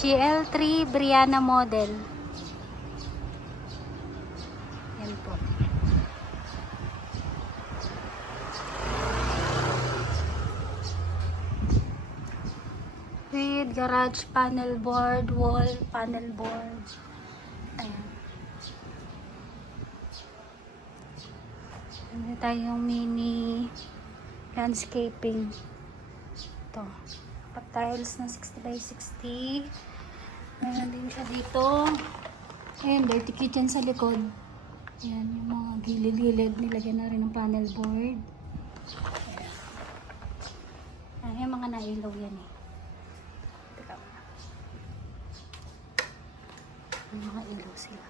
GL3 Brianna model. Yan po. With garage panel board, wall panel board. Ayan. Ano tayong mini landscaping. Ito. Tiles na 60 by 60. Meron din siya dito. Ayan, dirty kitchen sa likod. Ayan, yung mga gilid-gilid. Nilagyan na rin ng panel board. Ayan. Ayan, yung mga nailaw yan eh. Teka mo na. Yung mga ilaw sila.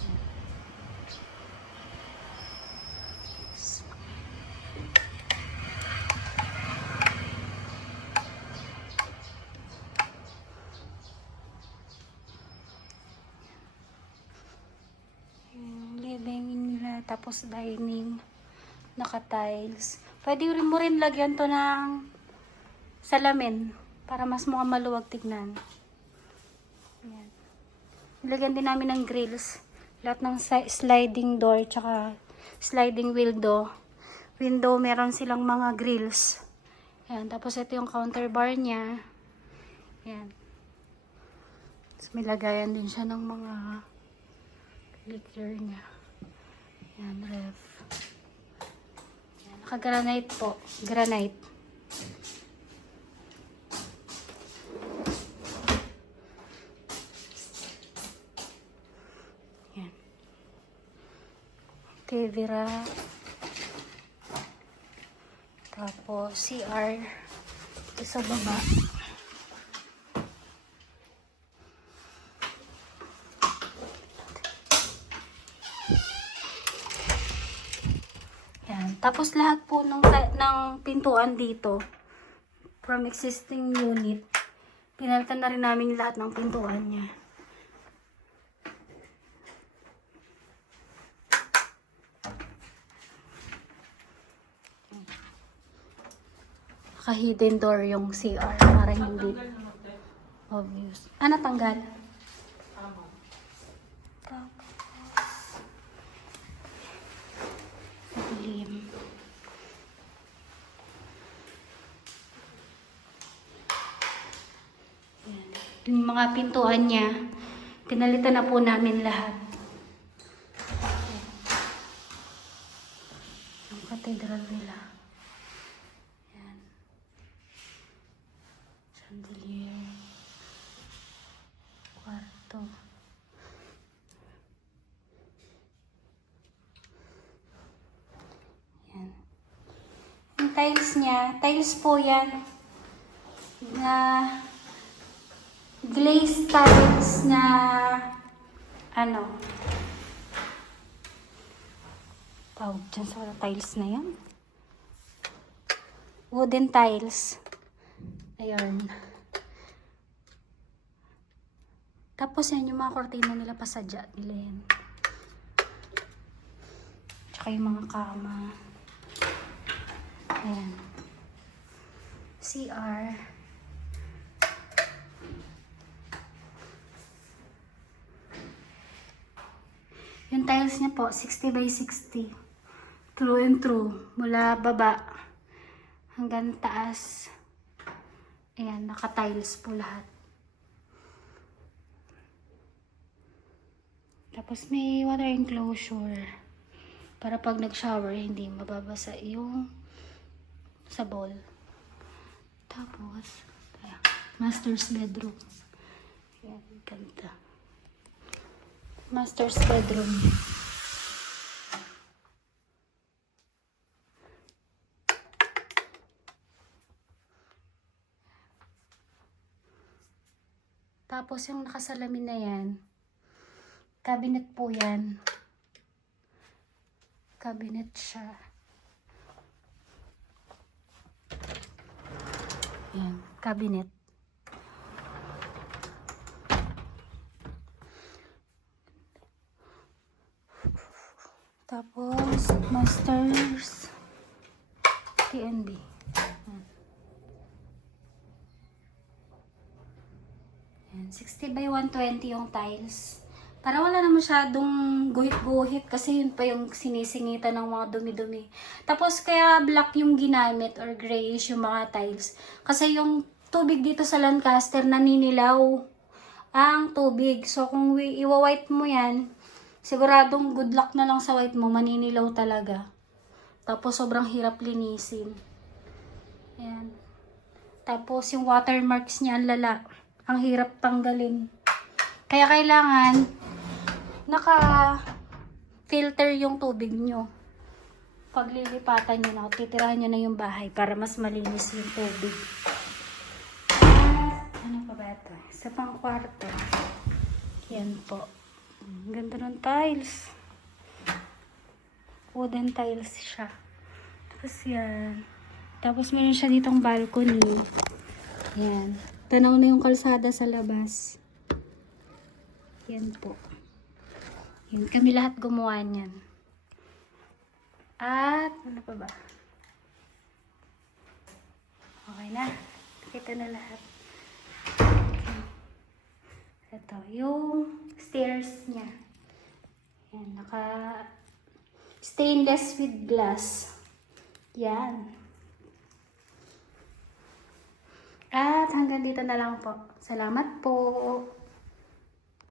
Ayan. Tapos dining, naka-tiles. Pwede rin mo rin lagyan to ng salamin para mas mukhang maluwag tignan. Ayan. Nilagyan din namin ng grills. Lahat ng sliding door tsaka sliding window. Meron silang mga grills. Ayan. Tapos ito yung counter bar niya. Ayan. Tapos may lagayan din siya ng mga liquor niya. Yan, ref. Yan, naka-granite po. Granite. Yan. TV rack. Tapos, CR. Ito sa baba. Tapos lahat po ng pintuan dito from existing unit, pinalitan na rin namin lahat ng pintuan niya. Naka-hidden door yung CR para hindi obvious. Ah, natanggal? Yung mga pintuan niya, pinalitan na po namin lahat. Yung katedral nila. Yan. Chandelier. Kwarto. Yan. Yung tiles niya, tiles po yan na glazed tiles na tawag dyan sa tiles na yan, wooden tiles. Ayun. Tapos yan yung mga kortina nila, pasadya nila yan. Tsaka yung mga kama. Ayan. CR. Yung tiles niya po, 60 by 60. True and true. Mula baba hanggang taas. Ayan, naka-tiles po lahat. Tapos may water enclosure. Para pag nag-shower, hindi mababasa yung sa bowl. Tapos, ayan, master's bedroom. Ayan, ganda. Master's bedroom. Tapos yung nakasalamin na yan, cabinet po yan. Cabinet siya. Yan, cabinet. Tapos, Masters TNB. Yan, 60 by 120 yung tiles. Para wala na masyadong guhit-guhit kasi yun pa yung sinisingitan ng mga dumi-dumi. Tapos kaya black yung ginamit or grayish yung mga tiles. Kasi yung tubig dito sa Lancaster naninilaw ang tubig. So kung iwa-white mo yan, siguradong good luck na lang sa white mo, maninilaw talaga. Tapos sobrang hirap linisin. Ayan. Tapos yung watermarks niya, ang lala. Ang hirap tanggalin. Kaya kailangan naka-filter yung tubig nyo. Pag lilipatan nyo na, titirahan nyo na yung bahay para mas malinis yung tubig. Ano pa ba ito? Sa pang kwarto. Yan po. Ang ganda ng tiles. Wooden tiles siya. Tapos yan. Tapos meron siya ditong balcony. Yan. Tanaw na yung kalsada sa labas. Yan po. Yan. Kami lahat gumawa niyan. At ano pa ba? Okay na. Kita na lahat. Ito. Yung stairs niya. Yan. Naka stainless with glass. Yan. At hanggang dito na lang po. Salamat po.